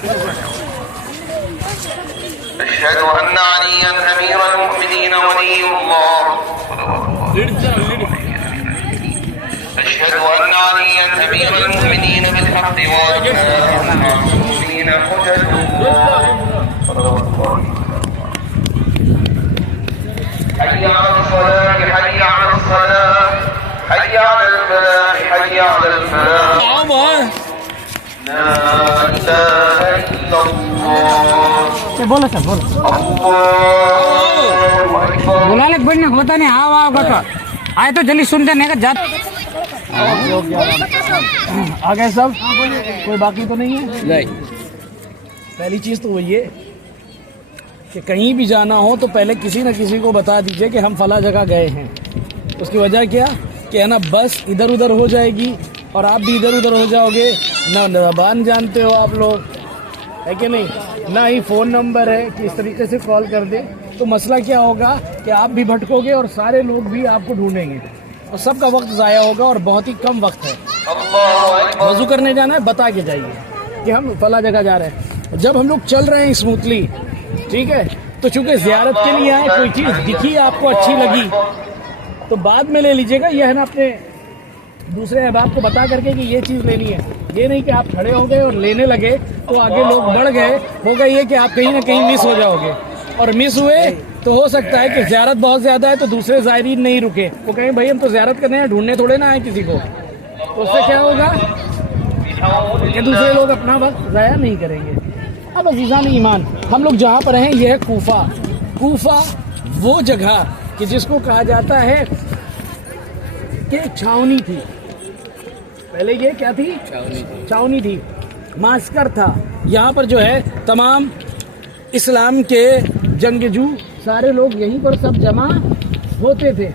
أشهد أن عليا أمير المؤمنين ولي الله. أشهد أن عليا أمير المؤمنين بالحق وأشهد أن المؤمنين حجة الله. حي على الصلاة حي على الصلاة حي على الفلاح حي على الفلاح. لا إله إلا الله. بولا سر بولا بلانے کو بیٹھنے ہوتا نہیں. ہاں واہ کا آئے تو جلدی سنتے نہیں جات آ گئے سب. کوئی باقی تو نہیں ہے. پہلی چیز تو وہی ہے کہ کہیں بھی جانا ہو تو پہلے کسی نہ کسی کو بتا دیجئے کہ ہم فلاں جگہ گئے ہیں. اس کی وجہ کیا کہ ہے نا بس ادھر ادھر ہو جائے گی اور آپ بھی ادھر ادھر ہو جاؤ گے. نہ زبان جانتے ہو آپ لوگ ہے کہ نہیں, نہ ہی فون نمبر ہے کہ اس طریقے سے کال کر دیں. تو مسئلہ کیا ہوگا کہ آپ بھی بھٹکو گے اور سارے لوگ بھی آپ کو ڈھونڈیں گے اور سب کا وقت ضائع ہوگا اور بہت ہی کم وقت ہے. وضو کرنے جانا ہے بتا کے جائیے کہ ہم فلاں جگہ جا رہے ہیں. جب ہم لوگ چل رہے ہیں اسموتھلی ٹھیک ہے تو چونکہ زیارت کے لیے آئے کوئی چیز دکھی آپ کو اچھی لگی تو بعد میں لے لیجیے گا. یہ ہے نا اپنے دوسرے احباب کو بتا کر کے کہ یہ چیز لینی ہے. یہ نہیں کہ آپ کھڑے ہو گئے اور لینے لگے تو آگے لوگ بڑھ گئے. ہوگا یہ کہ آپ کہیں نہ کہیں مس ہو جاؤ گے اور مس ہوئے تو ہو سکتا ہے کہ زیارت بہت زیادہ ہے تو دوسرے زائرین نہیں رکے. وہ کہیں بھائی ہم تو زیارت کرنے ہیں ڈھونڈنے تھوڑے نہ آئے کسی کو. تو اس سے کیا ہوگا کہ دوسرے لوگ اپنا وقت ضائع نہیں کریں گے. اب عزیزان ایمان ہم لوگ جہاں پر ہیں یہ ہے کوفہ. کوفہ وہ جگہ کہ جس کو کہا جاتا ہے کہ چھاونی تھی. پہلے یہ کیا تھی؟ چھاونی تھی, معسکر تھا. یہاں پر جو ہے تمام اسلام کے جنگجو سارے لوگ یہیں پر سب جمع ہوتے تھے.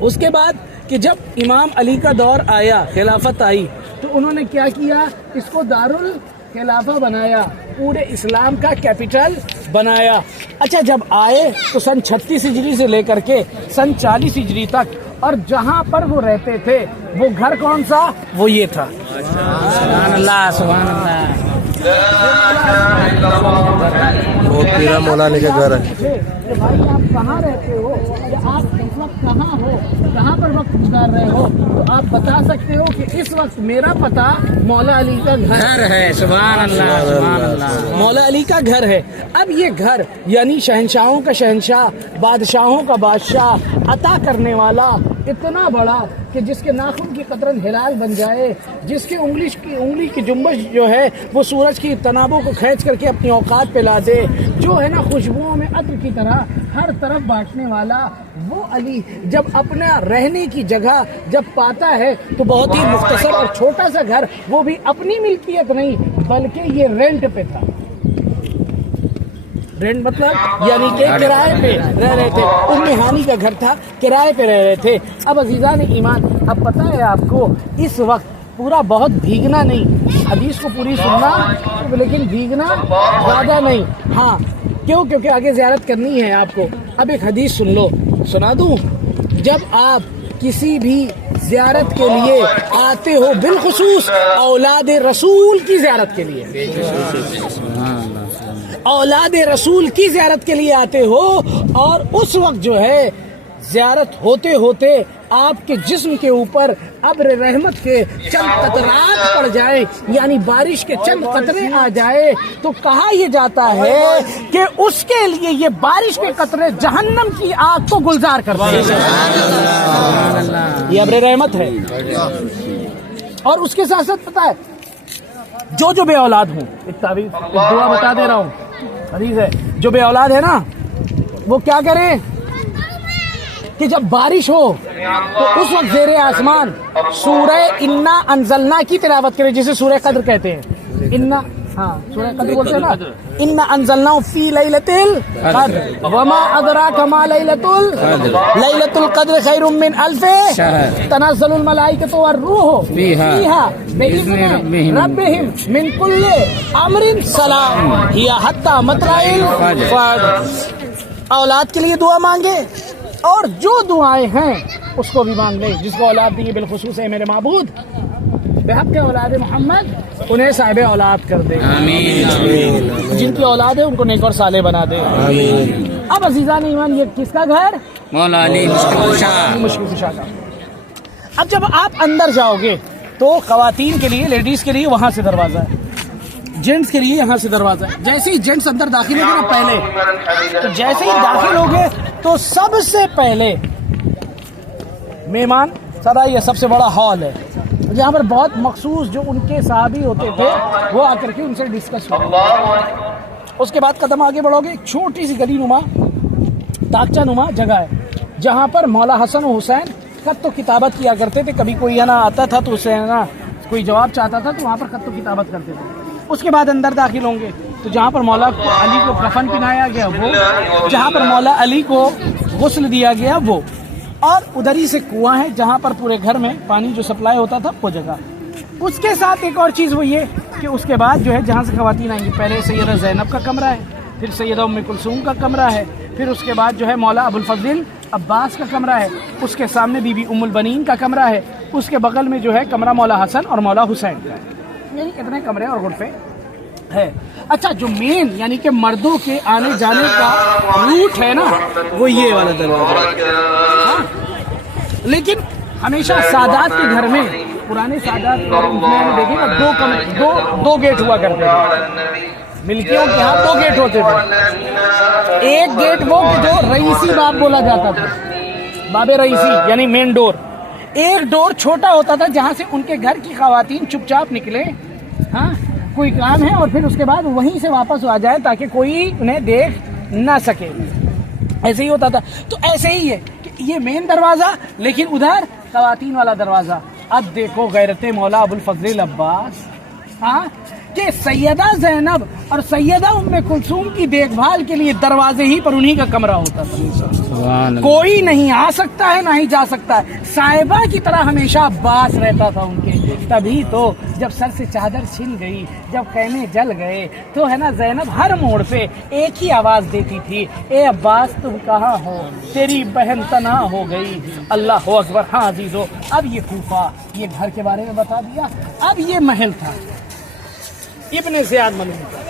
اس کے بعد کہ جب امام علی کا دور آیا خلافت آئی تو انہوں نے کیا کیا اس کو دارالخلافہ بنایا, پورے اسلام کا کیپٹل بنایا. اچھا جب آئے تو سن 36 ہجری سے لے کر کے سن 40 ہجری تک اور جہاں پر وہ رہتے تھے وہ گھر کون سا؟ وہ یہ تھا. سبحان اللہ سبحان اللہ. وہ پیرا مولانا کا گھر ہے. کہ بھائی آپ کہاں رہتے ہو یا آپ اس وقت کہاں ہو, کہاں پر وقت گزار رہے ہو تو آپ بتا سکتے ہو کہ اس وقت میرا پتہ مولا علی کا گھر ہے. سبحان اللہ سبحان اللہ. مولا علی کا گھر ہے. اب یہ گھر یعنی شہنشاہوں کا شہنشاہ, بادشاہوں کا بادشاہ, عطا کرنے والا اتنا بڑا کہ جس کے ناخن کی قطرن ہلال بن جائے, جس کے انگلی کی جنبش جو ہے وہ سورج کی تنابوں کو کھینچ کر کے اپنی اوقات پہ لا دے, جو ہے نا خوشبوؤں میں عطر کی طرح ہر طرف بانٹنے والا وہ علی جب اپنا رہنے کی جگہ جب پاتا ہے تو بہت ہی مختصر اور چھوٹا سا گھر, وہ بھی اپنی ملکیت نہیں بلکہ یہ رینٹ پہ تھا. رینٹ مطلب یعنی کہ کرائے پہ رہ رہے تھے. ام ہانی کا گھر تھا, کرائے پہ رہ رہے تھے. اب عزیزان ایمان اب پتہ ہے آپ کو اس وقت پورا بہت بھیگنا نہیں, حدیث کو پوری سننا لیکن بھیگنا زیادہ نہیں. ہاں کیوں؟ کیونکہ آگے زیارت کرنی ہے آپ کو. اب ایک حدیث سن لو, سنا دوں. جب آپ کسی بھی زیارت کے لیے آتے ہو, بالخصوص اولاد رسول کی زیارت کے لیے, اولاد رسول کی زیارت کے لیے آتے ہو اور اس وقت جو ہے زیارت ہوتے ہوتے آپ کے جسم کے اوپر ابر رحمت کے چند قطرات پڑ جائیں یعنی بارش کے چند قطرے آ جائے تو کہا یہ جاتا ہے کہ اس کے لیے یہ بارش کے قطرے جہنم کی آگ کو گلزار کرتے ہیں. یہ ابر رحمت ہے. اور اس کے ساتھ ساتھ پتہ ہے جو بے اولاد ہوں, ایک تعویذ ایک دعا بتا دے رہا ہوں, حدیث ہے, جو بے اولاد ہے نا وہ کیا کریں کہ جب بارش ہو تو اس وقت زیر آسمان سورہ انا انزلنا کی تلاوت کرے, جسے سورہ قدر کہتے ہیں. انا, ہاں سورہ قدر بولتے ہیں نا, انا انزلنا فی لیلۃ القدر وما ادراک ما لیلۃ القدر خیر من الف شہر تنزل الملائکۃ والروح فیہا بإذن ربہم من کل امر سلام ہی حتی مطلع الفجر. اولاد کے لیے دعا مانگے اور جو دعائیں ہیں اس کو بھی مانگ لیں. جس کو اولاد دی بالخصوص ہے میرے معبود بحق اولاد محمد انہیں صاحب اولاد کر دے، جن کی اولاد ہے ان کو نیک اور صالح بنا دے۔ اب عزیزان ایمان، یہ کس کا گھر؟ مولا علی مشکل کشا کا۔ اب جب آپ اندر جاؤ گے تو خواتین کے لیے، لیڈیز کے لیے وہاں سے دروازہ ہے، جینٹس کے لیے یہاں سے دروازہ ہے۔ جیسے ہی جینٹس اندر داخل ہوگے نا پہلے، تو جیسے ہی داخل ہوگے تو سب سے پہلے مہمان سرا، یہ سب سے بڑا ہال ہے جہاں پر بہت مخصوص جو ان کے صحابی ہوتے تھے وہ آ کر کے ان سے ڈسکس ہوتے۔ اس کے بعد قدم آگے بڑھو گے، ایک چھوٹی سی گلی نما، تاکچہ نما جگہ ہے جہاں پر مولا حسن و حسین خط و کتابت کیا کرتے تھے۔ کبھی کوئی نا آتا تھا تو اسے نا کوئی جواب چاہتا تھا تو وہاں پر خط و کتابت کرتے تھے۔ اس کے بعد اندر داخل ہوں گے تو جہاں پر مولا علی کو کفن پہنایا گیا وہ، جہاں پر مولا علی کو غسل دیا گیا وہ، اور ادھر ہی سے کنواں ہے جہاں پر پورے گھر میں پانی جو سپلائی ہوتا تھا وہ جگہ۔ اس کے ساتھ ایک اور چیز وہ یہ کہ اس کے بعد جو ہے جہاں سے خواتین آئیں گی، پہلے سیدہ زینب کا کمرہ ہے، پھر سیدہ ام کلثوم کا کمرہ ہے، پھر اس کے بعد جو ہے مولا ابو الفضل عباس کا کمرہ ہے، اس کے سامنے بی بی ام البنین کا کمرہ ہے، اس کے بغل میں جو ہے کمرہ مولا حسن اور مولا حسین کا ہے۔ یعنی کتنے کمرے اور غرفے ہے۔ اچھا، جو مین یعنی کہ مردوں کے آنے جانے کا روٹ ہے نا وہ یہ والا دروازہ، لیکن ہمیشہ سادات کے گھر میں، پرانے سادات کے گھر میں دیکھیں گا دو گیٹ ہوا کرتے تھے۔ ملکیوں کے ہاں 2 گیٹ ہوتے تھے۔ ایک گیٹ وہ جو رئیسی باب بولا جاتا تھا، باب رئیسی یعنی مین ڈور۔ ایک ڈور چھوٹا ہوتا تھا جہاں سے ان کے گھر کی خواتین چپ چاپ نکلے، ہاں کوئی کام ہے، اور پھر اس کے بعد وہیں سے واپس آ جائے تاکہ کوئی انہیں دیکھ نہ سکے۔ ایسے ہی ہوتا تھا۔ تو ایسے ہی ہے کہ یہ مین دروازہ، لیکن ادھر خواتین والا دروازہ۔ اب دیکھو غیرت مولا ابو الفضل عباس، ہاں کہ سیدہ زینب اور سیدہ ام کلثوم کی دیکھ بھال کے لیے دروازے ہی پر انہی کا کمرہ ہوتا تھا۔ کوئی نہیں آ سکتا ہے نہ ہی جا سکتا ہے۔ صاحبہ کی طرح ہمیشہ عباس رہتا تھا ان کے۔ تبھی تو جب سر سے چادر چھن گئی، جب خیمے جل گئے، تو ہے نا زینب ہر موڑ پہ ایک ہی آواز دیتی تھی، اے عباس تم کہاں ہو، تیری بہن تنہا ہو گئی۔ اللہ اکبر۔ ہاں عزیزو، اب یہ کوفہ، یہ گھر کے بارے میں بتا دیا۔ اب یہ محل تھا ابن زیاد معلوم تھا،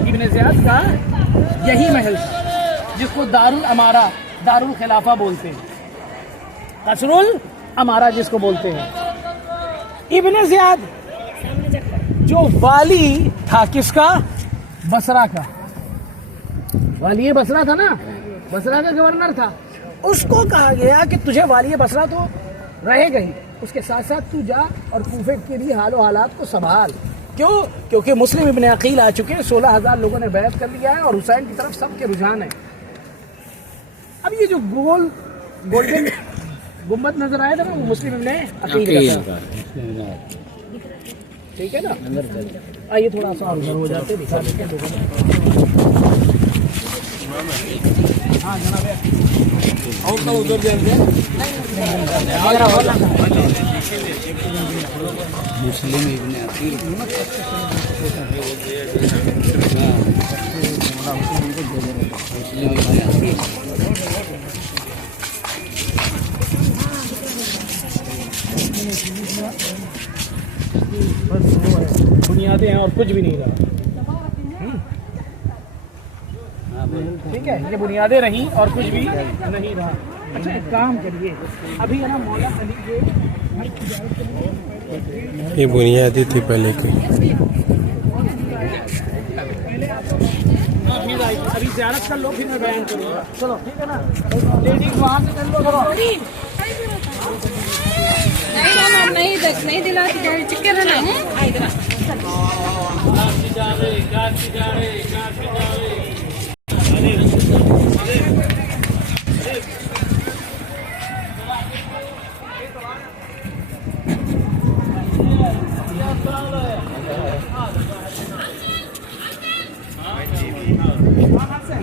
ابن زیاد کا یہی محل تھا جس کو دار الامارہ، دار الخلافہ بولتے ہیں، قصر الامارہ جس کو بولتے ہیں۔ ابن زیاد جو والی تھا کس کا؟ بصرہ کا، والی بصرہ تھا نا، بصرہ کا گورنر تھا۔ اس کو کہا گیا کہ تجھے والی بصرہ تو رہے گا ہی، اس کے ساتھ ساتھ تو جا اور کوفے کے بھی حال و حالات کو سنبھال۔ کیوں؟ کیونکہ مسلم ابن عقیل آ چکے ہیں، 16,000 لوگوں نے بیعت کر لیا ہے اور حسین کی طرف سب کے رجحان ہے۔ اب یہ جو گولڈن گنبد نظر آیا تھا نا وہ مسلم ابن عقیل کا تھا، ٹھیک ہے نا؟ آئیے تھوڑا سا ادھر ہو جاتے دکھا دیتے ہیں۔ ہاں جناب، اور تو ادھر جائیں مسلم ابن عقیل بنیادیں ہیں اور کچھ بھی نہیں رہا، ٹھیک ہے؟ یہ بنیادیں رہیں اور کچھ بھی نہیں رہا۔ اچھا ایک کام کریے، ابھی ہے نا مولا علی کے یہ بنیادی تھی پہلے کی، ابھی زیارت کر لو پھر میں بیان کروں گا۔ چلو ٹھیک ہے نا، لیڈیز وہاں سے کر لو کرو۔ نہیں دلاتی چکے رہنا ہے۔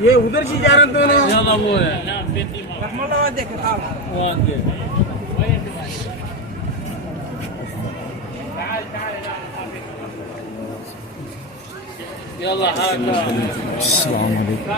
یہ ادھر کی جا رہے السلام علیکم۔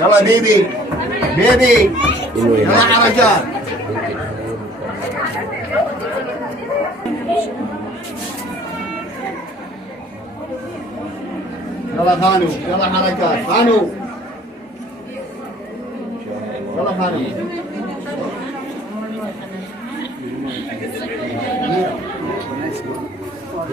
يلا بيبي بيبي يلا حركات يلا خانو يلا حركات خانو يلا خانو